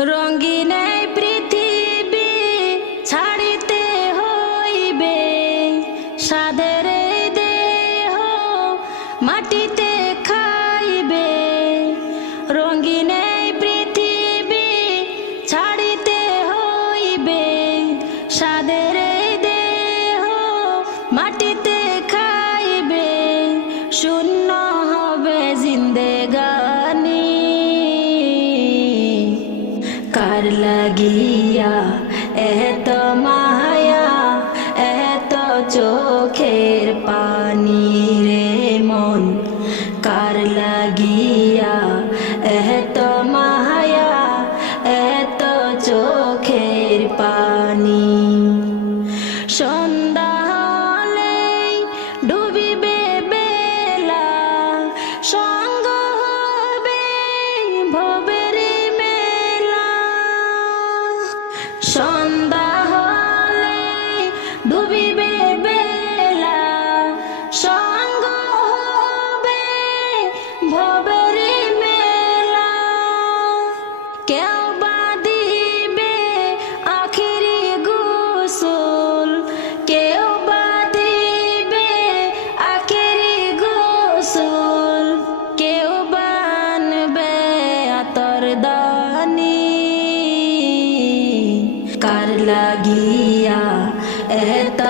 রঙ্গিন লাগিয়া এত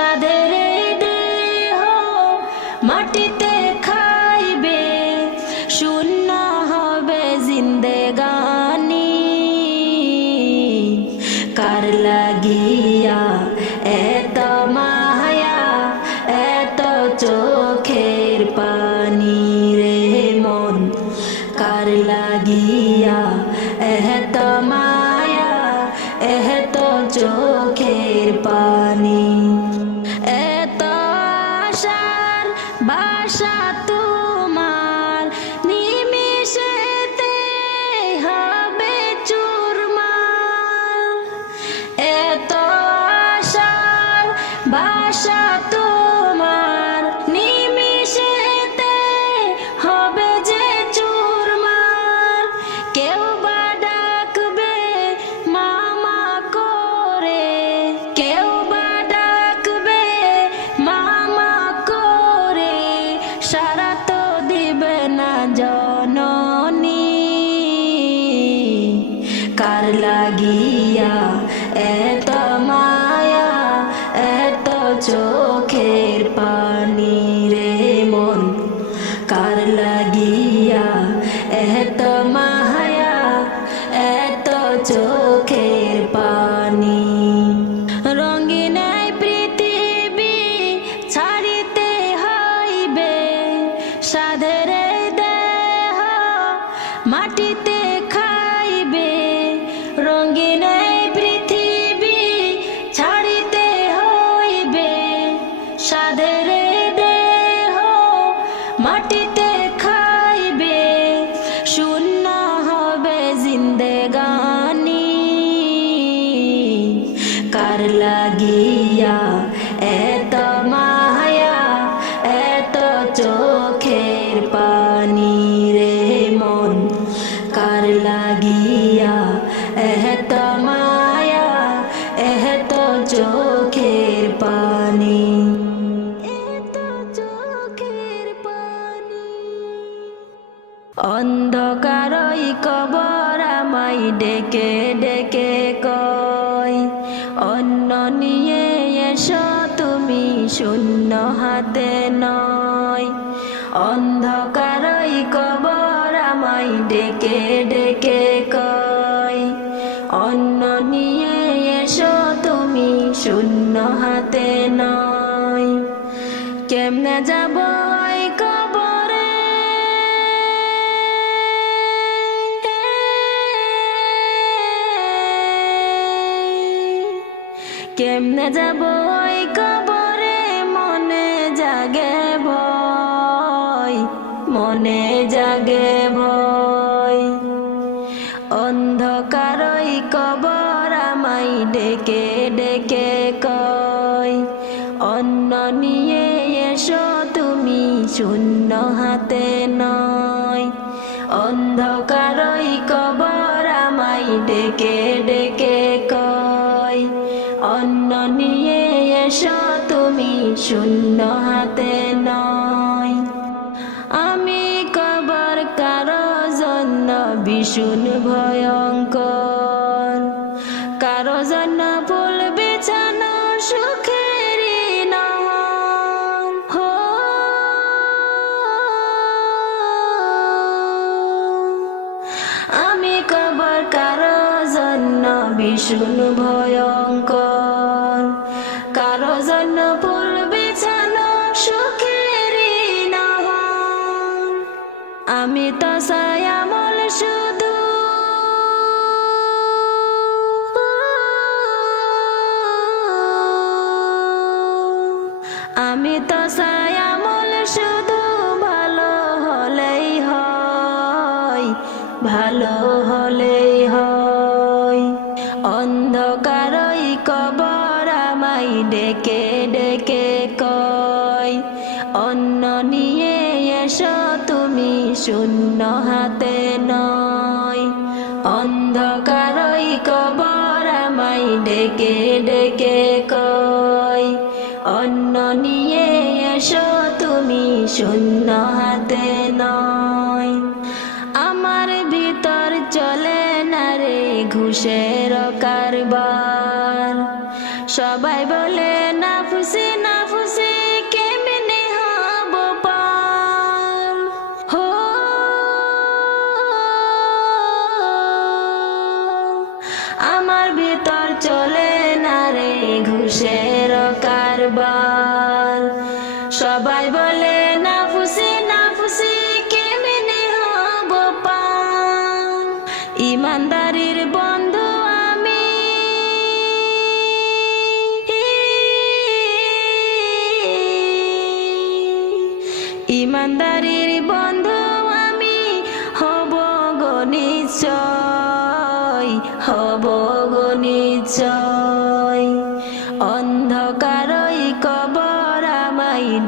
সাধের বাসা তোমার এত কেমনে যাব ওই কবরে? মনে জাগে ভয় মনে জাগে শূন্য হাতে নয়। আমি কবর কারও জন্য ভীষণ ভয়ঙ্কর। কারও জন্য ফুল বিছানো সুখেরই নহর আমি কবর কারও জন্য ভীষণ ভয়ঙ্কর। হাতে নয়। অন্ধকারই কবর আমাই ডেকে ডেকে কয় অন্য নিয়ে এসো তুমি শূন্য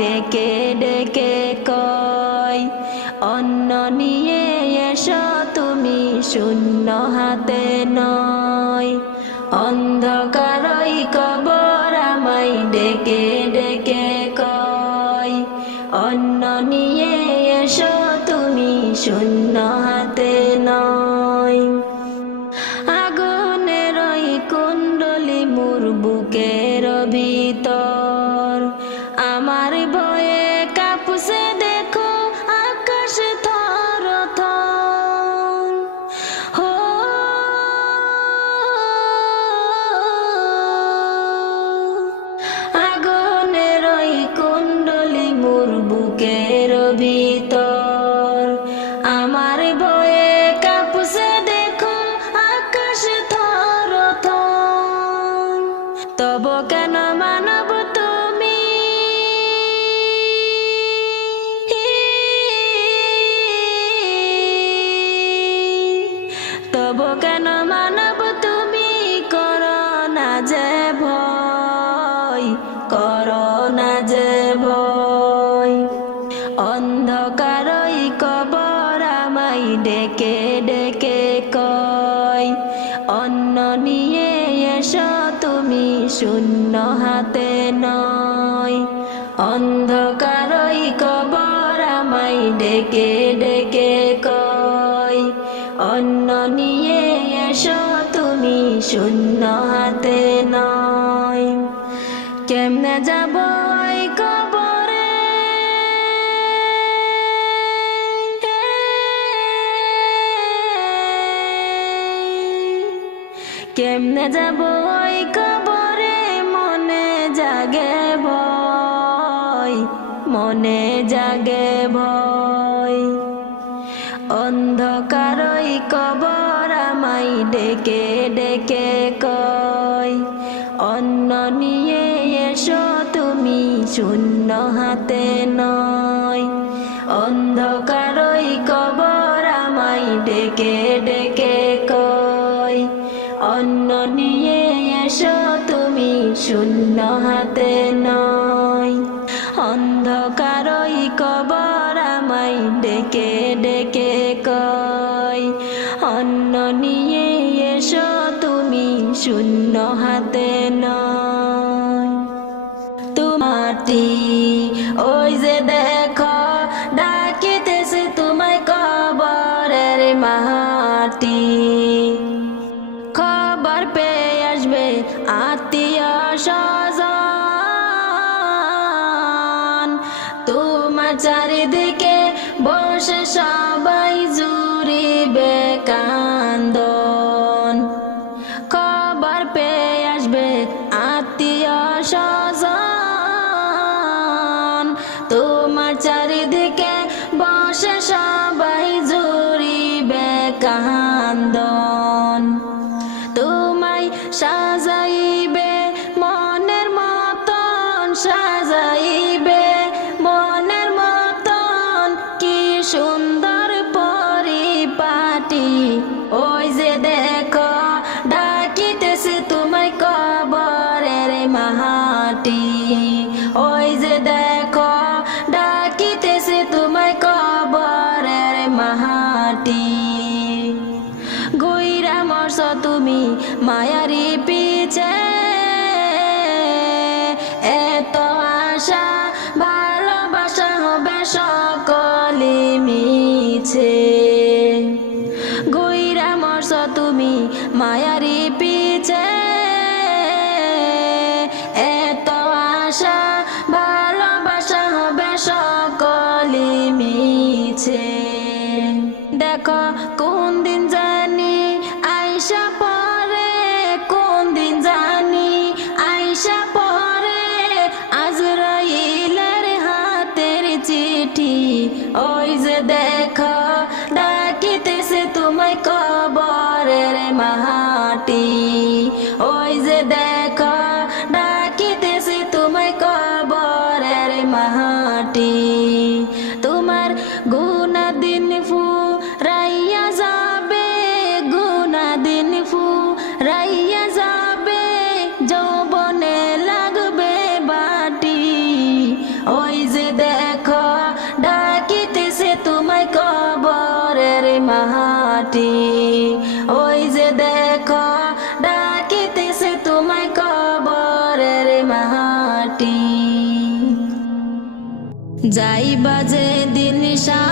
ডেকে ডেকে কয়, অন্ন নিয়ে এসো তুমি শূন্য হাতে নয়। অন্ধকারই কবর আমাই ডেকে ডেকে কয়, অন্ন নিয়ে এসো তুমি শূন্য হাতে again. নিয়ে এসো, তুমি শূন্য হাতে নয়। অন্ধকারই কবর আমাই ডেকে ডেকে কয়। অন্য নিয়ে এসো, তুমি শূন্য হাতে নয়। কেমনে যাব কেমনে যাব ওই কবরে, মনে জাগে ভয়, মনে জাগে ভয়। অন্ধকারই কবর আমাই ডেকে ডেকে কয়, অন্ন এসো তুমি শূন্য হাতে নয়। মাটি। মিছে। দেখো যাই বাজে দিন সারে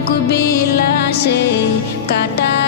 ভোগ বিলাসে কাটা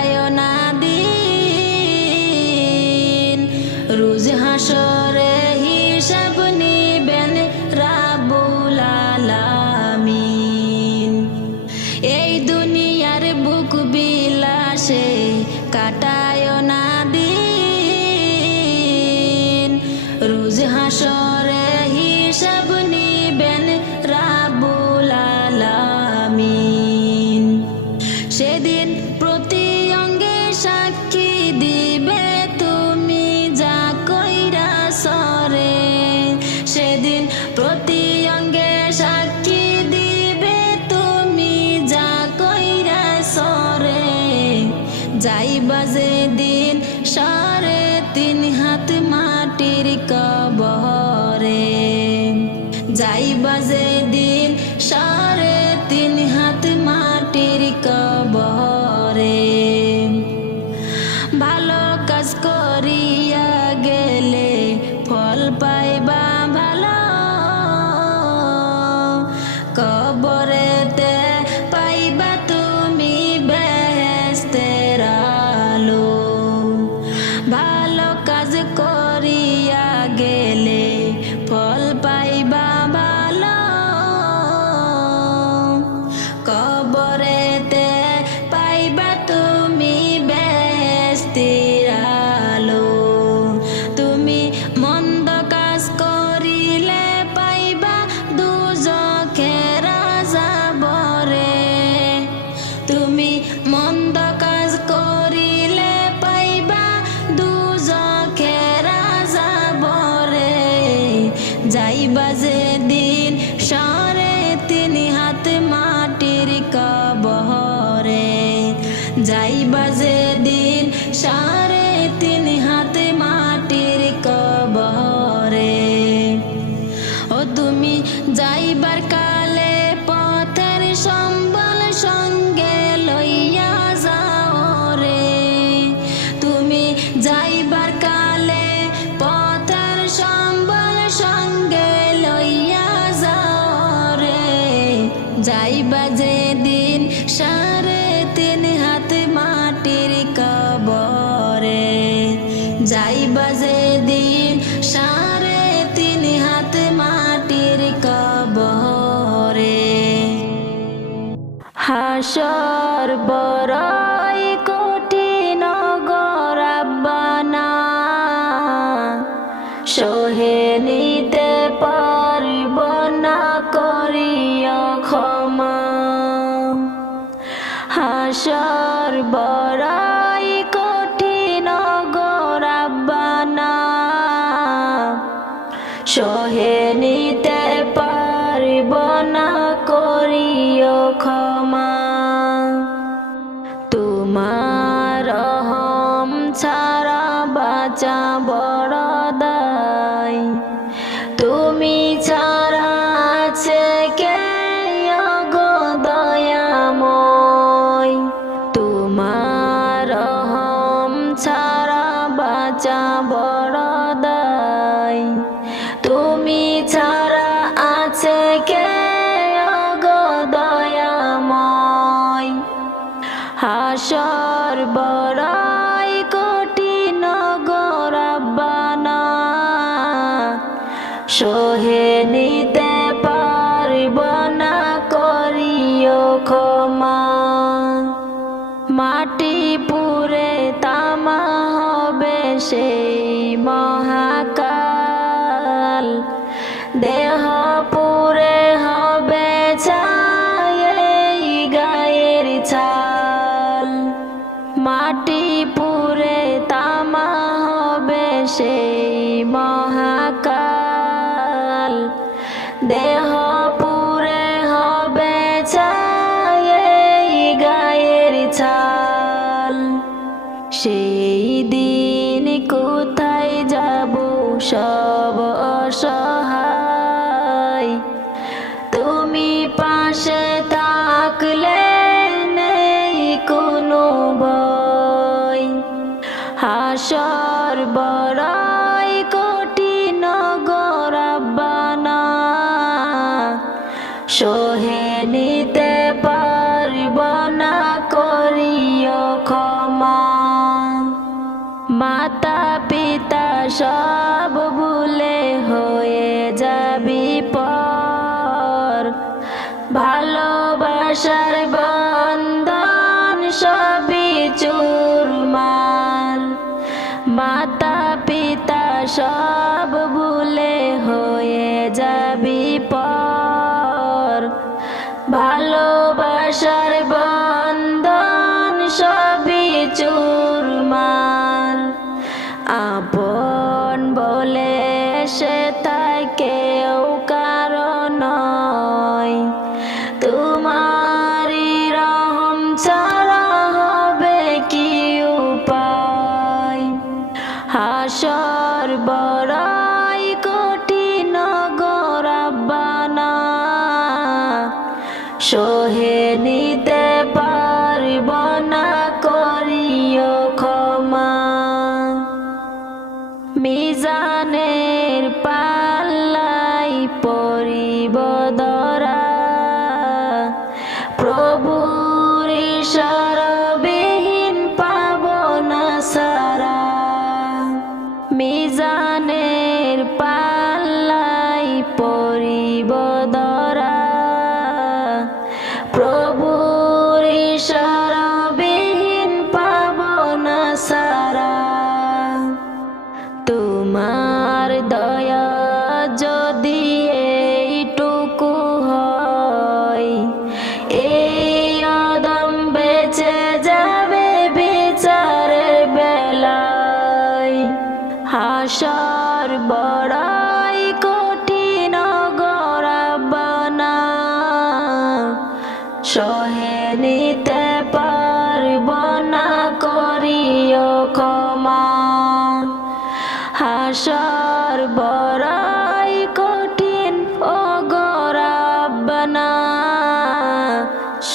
সর্বর বাঁচা বড় মাটি পুরে তামা হবে সেই মহা না করিও ক্ষমা। মাতা পিতা সব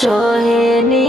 সহে